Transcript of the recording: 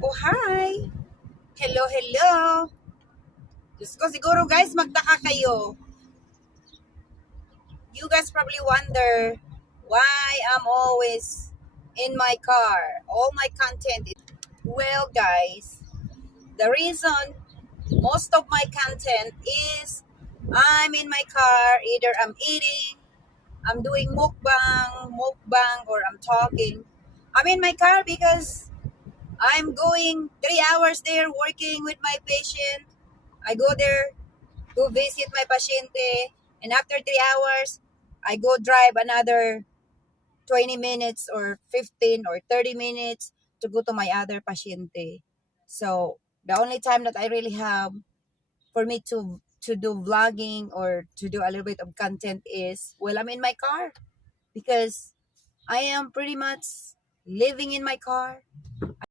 Oh, hi! Hello, hello! Diyos ko, siguro guys, magtaka kayo. You guys probably wonder why I'm always in my car. All my content is... Well, guys, the reason most of my content is I'm in my car. Either I'm eating, I'm doing mukbang, or I'm talking. I'm in my car because I'm going 3 hours there working with my patient. I go there to visit my pasyente, and after 3 hours, I go drive another 20 minutes or 15 or 30 minutes to go to my other pasyente. So the only time that I really have for me to do vlogging or to do a little bit of content is while I'm in my car, because I am pretty much living in my car.